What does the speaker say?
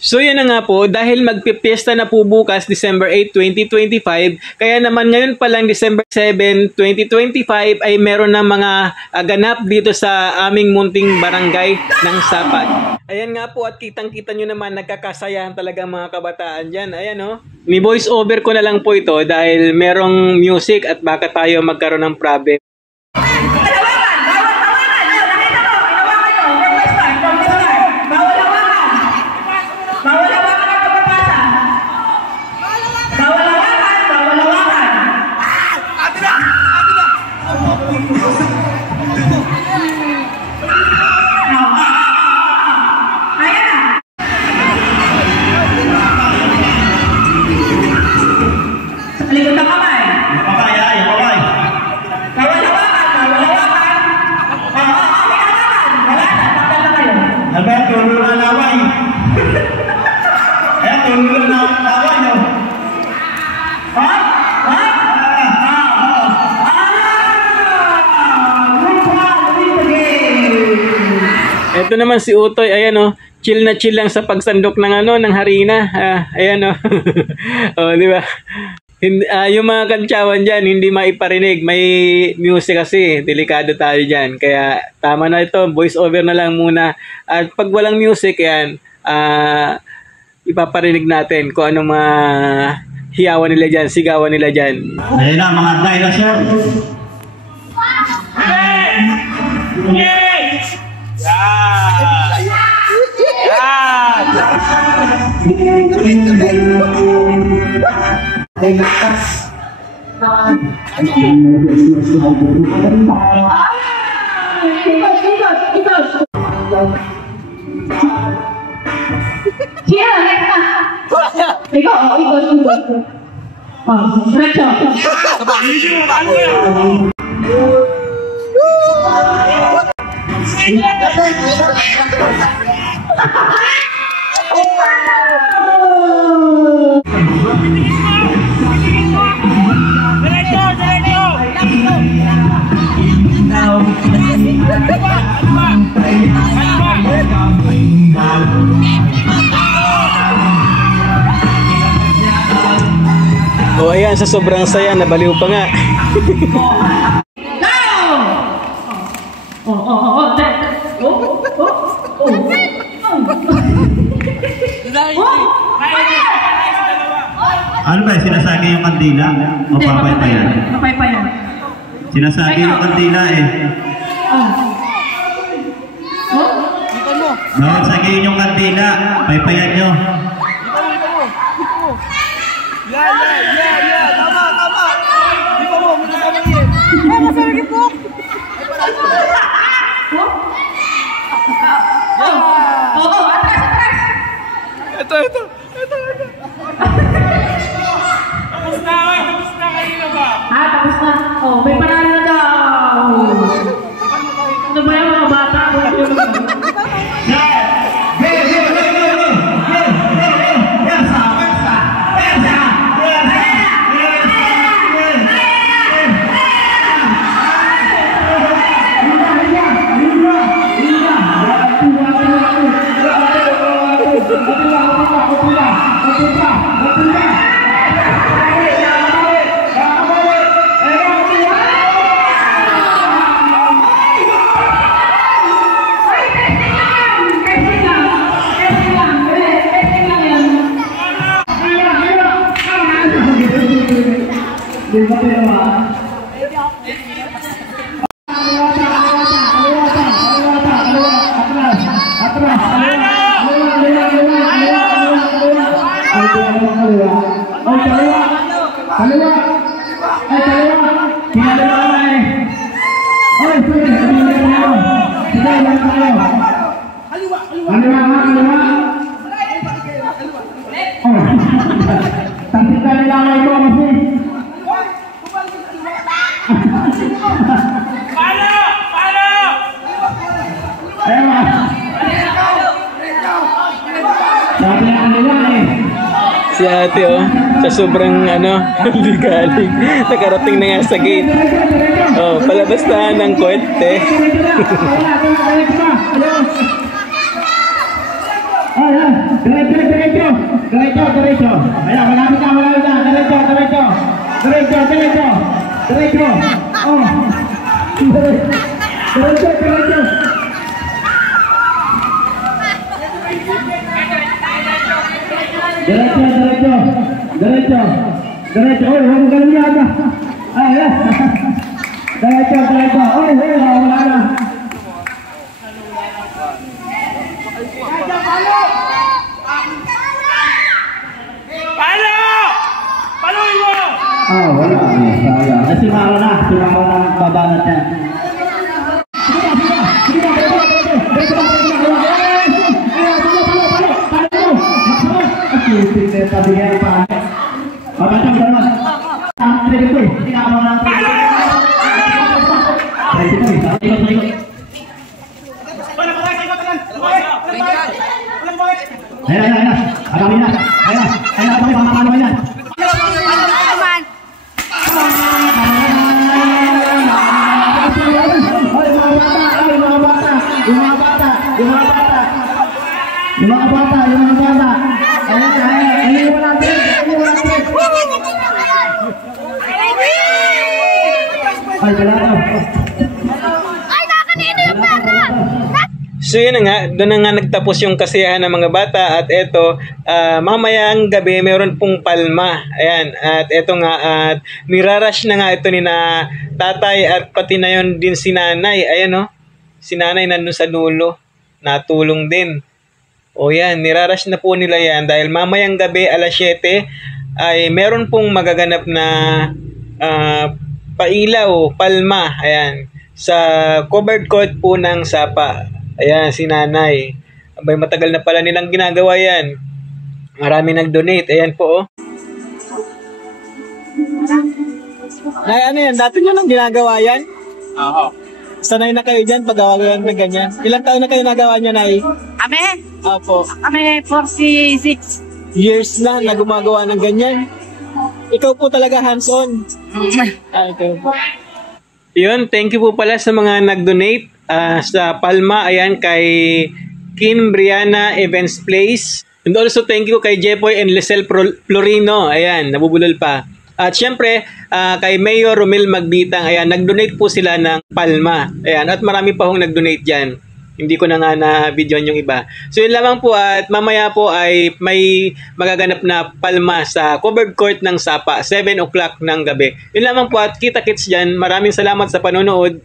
So yun na nga po, dahil magpipiesta na po bukas December 8, 2025, kaya naman ngayon pa lang December 7, 2025 ay meron na mga ganap dito sa aming munting barangay ng Sapat. Ayan nga po at kitang-kita nyo naman nagkakasayahan talaga mga kabataan dyan. Ayan o, ni voice over ko na lang po ito dahil merong music at baka tayo magkaroon ng problem. Ito naman si Utoy, ayan o, chill na chill lang sa pagsandok ng ng harina. Ayan o. Oh, di ba? Yung mga kantsawan diyan hindi maiparinig, may music kasi, delikado tayo diyan. Kaya tama na ito, voice over na lang muna. At pag walang music yan, ipaparinig natin kung anong mga hiyawan nila diyan, sigawan nila diyan. Ayun na mga dinosaur. Oh, ayan, sa sobrang saya, nabaliw pa nga. Ano ba, sinasagi yung kandila? O papay-payan? Papay-payan. Sinasagi yung kandila eh. Bawat sagihin yung kandila, paypayan nyo. Yeah. Tama. Di ba mo, muna tama yun. Masaragin po. Ito. Tapos na kayo ba? Tapos na. Oh, may panalo na daw. Ano ba yung mga bata? Si ate, oh, sa sobrang, hindi galing. Nakarating na nga sa gate. Oh, palabas na ng kwente. Diretso. Ayan, malapit na. Diretso. Oh. Diretso. Diretso. Oh, huwag mo ganun yata. Ayan. Diretso. Oh, wala na. Wala. Sayang. Simara na. Babanat niya. Yung mga bata. Ayun, wala natin. Ay, wala daw. Ay, nakanino yung bata! So yun na nga, doon na nga nagtapos yung kasiyahan ng mga bata at eto, mamayang gabi meron pong palma. Ayan, at eto nga, at nirarush na nga ito ni na tatay at pati na yun din si nanay. Ayan o, si nanay nandun sa dulo, natulong din. O yan, nirarush na po nila yan dahil mamayang gabi alas 7 ay meron pong magaganap na pailaw, palma, ayan, sa covered court po ng Sapa. Ayan, si nanay. Abay, matagal na pala nilang ginagawa yan. Marami nag-donate. Ayan po, oh. Nay, ano yan? Dati nyo nang ginagawa yan? Oo. Sanay na kayo dyan pag gawa ng ganyan. Ilang taon na kayo nagawa niya, Nay? Kami? Opo. Kami 46. Years na na gumagawa ng ganyan. Ikaw po talaga hands-on. Okay. Yun, thank you po pala sa mga nag-donate sa Palma, ayan, kay Kim Briana Events Place. And also thank you kay Jepoy and Lisel Florino, ayan, nabubulol pa. At syempre, kay Mayor Romel Magbitang, ayan, nag-donate po sila ng Palma. Ayan, at marami pa hong nag-donate dyan. Hindi ko na nga na-videoan yung iba. So yun lamang po at mamaya po ay may magaganap na palma sa covered court ng Sapa, 7 o'clock ng gabi. Yun lamang po at kita-kits dyan. Maraming salamat sa panonood.